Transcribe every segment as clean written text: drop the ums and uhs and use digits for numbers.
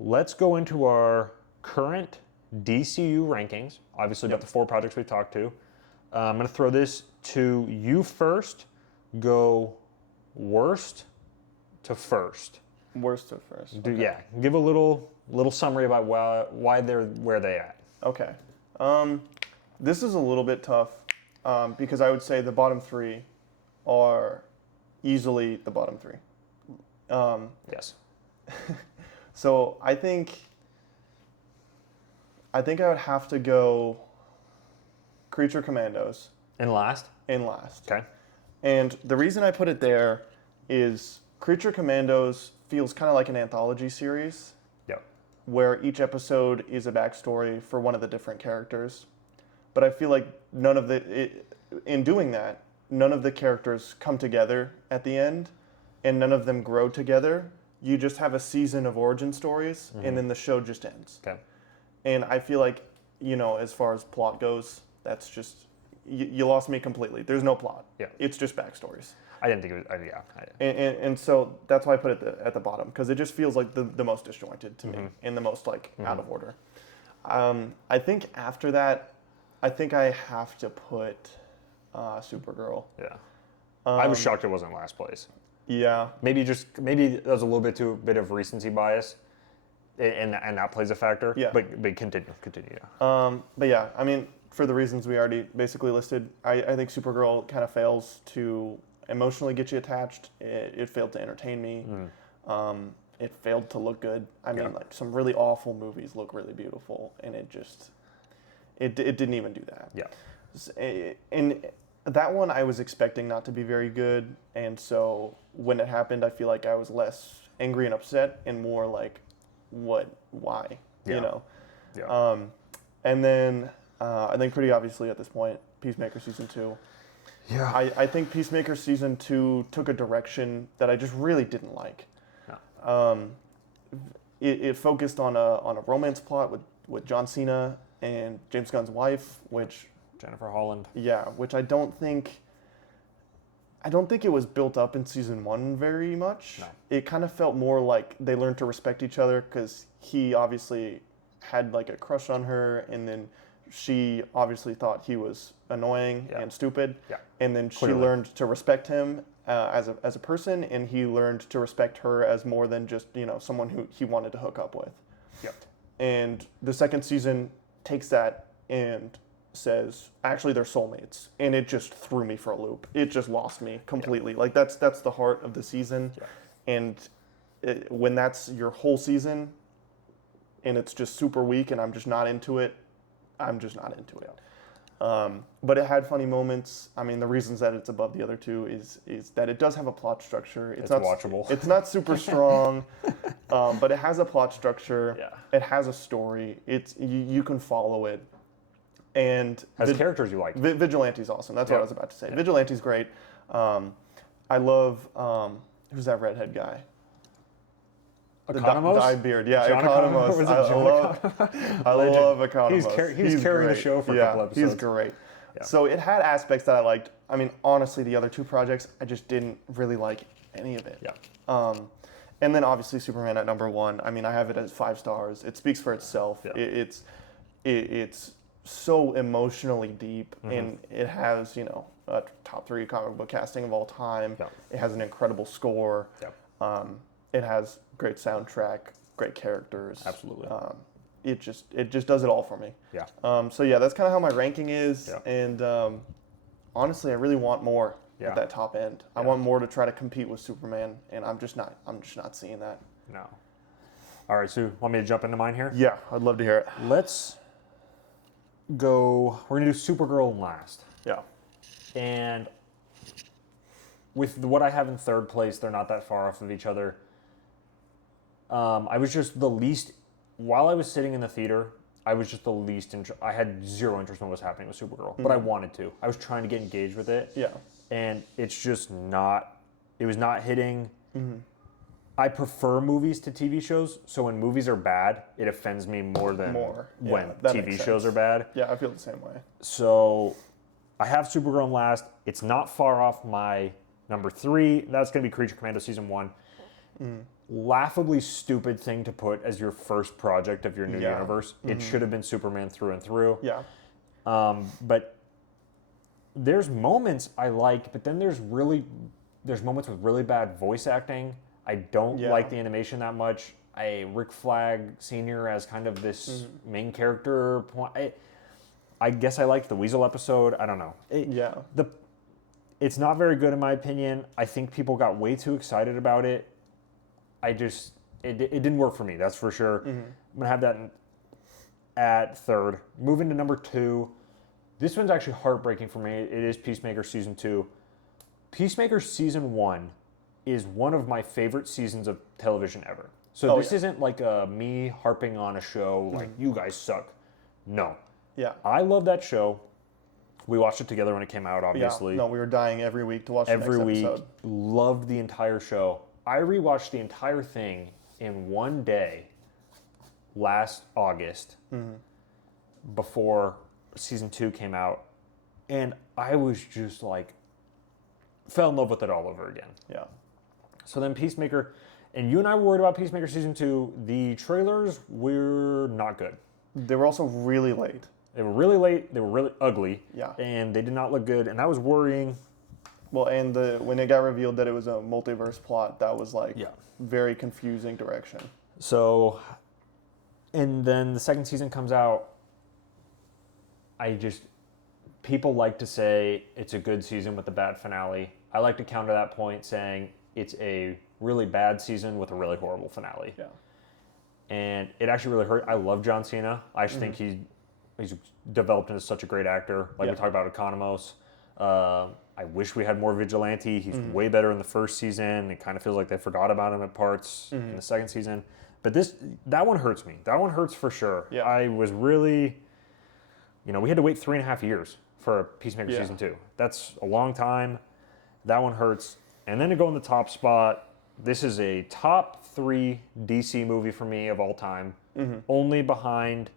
let's go into our current DCU rankings. Obviously, about the 4 projects we talked to. I'm going to throw this to you first. Go worst to first. Worst to first. Okay. Yeah, give a little summary about why they're where they at. Okay. This is a little bit tough because I would say the bottom 3 are easily the bottom 3. Yes. So I think I would have to go Creature Commandos And last? in last. Okay. And the reason I put it there is Creature Commandos feels kind of like an anthology series Yep. where each episode is a backstory for one of the different characters. But I feel like in doing that, none of the characters come together at the end and none of them grow together. You just have a season of origin stories and then the show just ends. Okay. And I feel like, as far as plot goes, that's just, you lost me completely. There's no plot. Yeah. It's just backstories. I didn't think it was. Yeah. And so that's why I put it at the bottom, because it just feels like the most disjointed to me and the most out of order. I think after that, I think I have to put Supergirl. Yeah. I was shocked it wasn't last place. Yeah. Maybe there's a little bit of recency bias, and that plays a factor. Yeah. But continue. But yeah, I mean, for the reasons we already basically listed, I think Supergirl kind of fails to emotionally get you attached. It failed to entertain me. It failed to look good. I mean, like some really awful movies look really beautiful, and it didn't even do that. Yeah. And that one I was expecting not to be very good, and so when it happened, I feel like I was less angry and upset and more like, why, Yeah. Yeah. And then I think pretty obviously at this point, Peacemaker Season 2. Yeah. I think Peacemaker Season 2 took a direction that I just really didn't like. No. It focused on a romance plot with John Cena and James Gunn's wife, which Jennifer Holland. Yeah, which I don't think it was built up in season 1 very much. No. It kind of felt more like they learned to respect each other because he obviously had like a crush on her, and then she obviously thought he was annoying and stupid. Yeah. And then Clearly. she learned to respect him as a person, and he learned to respect her as more than just someone who he wanted to hook up with. Yep. And the second season takes that and says, actually, they're soulmates, and it just threw me for a loop. It just lost me completely. Like that's the heart of the season, and when that's your whole season, and it's just super weak, and I'm just not into it. I'm just not into it. But it had funny moments. I mean, the reasons that it's above the other two is that it does have a plot structure. It's not watchable. It's not super strong, but it has a plot structure. Yeah. It has a story. You can follow it. And Has characters you like. Vigilante's awesome. That's what I was about to say. Vigilante's great. I love who's that redhead guy? Economos? The dyed beard. Yeah, John Economos. Was it I love Economos. He was carrying the show for a couple episodes. He's great. Yeah. So it had aspects that I liked. I mean, honestly, the other two projects, I just didn't really like any of it. Yeah. And then obviously Superman at number 1. I mean, I have it as 5 stars. It speaks for itself. Yeah. It's so emotionally deep, and it has a top 3 comic book casting of all time. Yeah. It has an incredible score. Yeah. It has great soundtrack, great characters. Absolutely. It just does it all for me. Yeah. So yeah, that's kind of how my ranking is, Yeah. and honestly, I really want more Yeah. at that top end. I want more to try to compete with Superman, and I'm just not seeing that. No. All right, Sue, want me to jump into mine here? Yeah, I'd love to hear it. Let's go. We're going to do Supergirl last. Yeah. And with what I have in third place, they're not that far off of each other. I was just the least, while I was sitting in the theater, I was just the least, I had zero interest in what was happening with Supergirl, but I wanted to. I was trying to get engaged with it. Yeah. And it's just not, it was not hitting. I prefer movies to TV shows, so when movies are bad, it offends me more than when TV shows are bad. Yeah, I feel the same way. So I have Supergirl last. It's not far off my number 3. That's going to be Creature Commando Season 1. laughably stupid thing to put as your first project of your new universe. It should have been Superman through and through. Yeah. But there's moments I like, but then there's moments with really bad voice acting. I don't like the animation that much. Rick Flag Sr. as kind of this main character. I guess I liked the Weasel episode. I don't know. It's not very good in my opinion. I think people got way too excited about it. It didn't work for me, that's for sure. I'm going to have that at third. Moving to number 2. This one's actually heartbreaking for me. It is Peacemaker Season 2. Peacemaker Season 1 is one of my favorite seasons of television ever. So this isn't like me harping on a show like, you guys suck. No. Yeah. I love that show. We watched it together when it came out, obviously. Yeah. No, we were dying every week to watch the next episode. Every week. Loved the entire show. I rewatched the entire thing in one day last August before Season 2 came out. And I was just like, fell in love with it all over again. Yeah. So then Peacemaker, and you and I were worried about Peacemaker Season 2. The trailers were not good. They were also really late. They were really late. They were really ugly. Yeah. And they did not look good. And that was worrying. Well, and when it got revealed that it was a multiverse plot, that was like very confusing direction. So, and then the second season comes out. People like to say it's a good season with a bad finale. I like to counter that point saying it's a really bad season with a really horrible finale. Yeah. And it actually really hurt. I love John Cena. I actually think he's developed into such a great actor. Like we talked about Economos. I wish we had more Vigilante. He's way better in the first season. It kind of feels like they forgot about him at parts in the second season. But that one hurts me. That one hurts for sure. Yeah. I was really, we had to wait 3.5 years for Peacemaker Season 2. That's a long time. That one hurts. And then to go in the top spot, this is a top 3 DC movie for me of all time. Only behind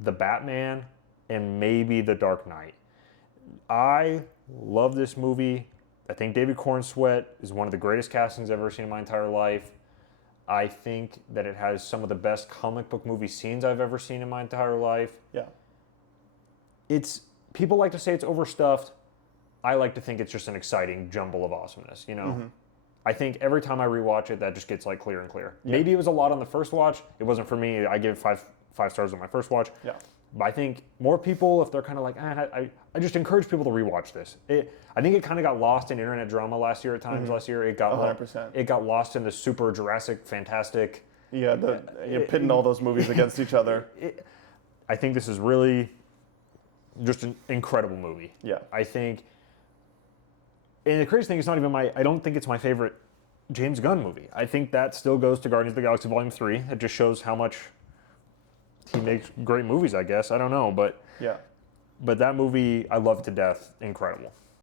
The Batman and maybe The Dark Knight. I love this movie. I think David Cornsweet is one of the greatest castings I've ever seen in my entire life. I think that it has some of the best comic book movie scenes I've ever seen in my entire life. Yeah. People like to say it's overstuffed. I like to think it's just an exciting jumble of awesomeness, I think every time I rewatch it, that just gets like clear and clear. Yeah. Maybe it was a lot on the first watch. It wasn't for me. I give it five stars on my first watch. Yeah. But I think more people, if they're kind of like, I just encourage people to rewatch this. I think it kind of got lost in internet drama last year at times. Last year, it got 100%. It got lost in the super Jurassic Fantastic. Yeah, you're pitting all those movies against each other. I think this is really just an incredible movie. Yeah. I think, and the crazy thing is not even I don't think it's my favorite James Gunn movie. I think that still goes to Guardians of the Galaxy Volume 3. It just shows how much he makes great movies, I guess. I don't know, but yeah. But that movie, I love to death. Incredible.